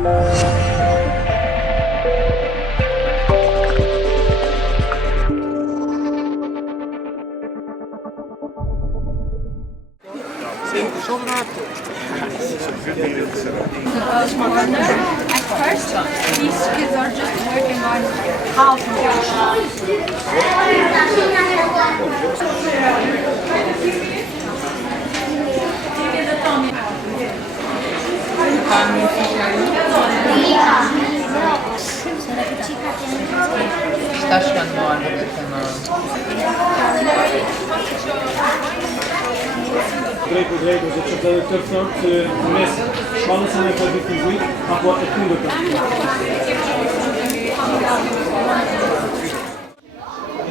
At first, these kids are just working on how to Drejt për drejt ose që të dhe tërë të mes shpallësën e përgjithëzimit apo e kundërta.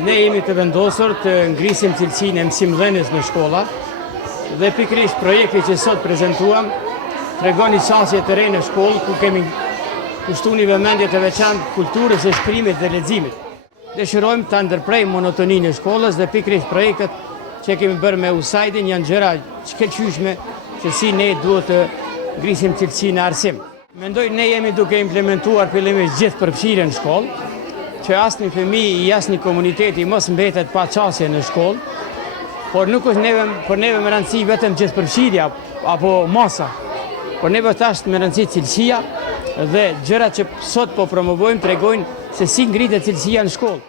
Ne jemi të vendosur të ngrisim cilësinë e mësimdhënies në shkolla dhe pikërisht projekti që sot prezantuam tregon një çështje të re në shkollë ku kemi kushtuar një vëmendje të veçantë kulturës së shkrimit dhe leximit. Dëshirojmë ta ndërprejmë monotoninë e shkollës dhe pikërisht projektet që kemi bërë me USAID-in janë gjëra shkëlqyeshme se si ne duhet të ngrisim cilësinë e arsim. Mendoj ne jemi duke implementuar fillimisht gjithë përfshirjen në shkollë, që asnjë fëmijë i asnjë komuniteti mos mbetet pa çështje në shkollë, por nuk është për neve më rëndësi vetëm gjithë përfshirja apo masa, por neve tash më rëndësi cilësia dhe gjërat që sot po promovojmë tregojnë se si ngritet cilësia në shkollë.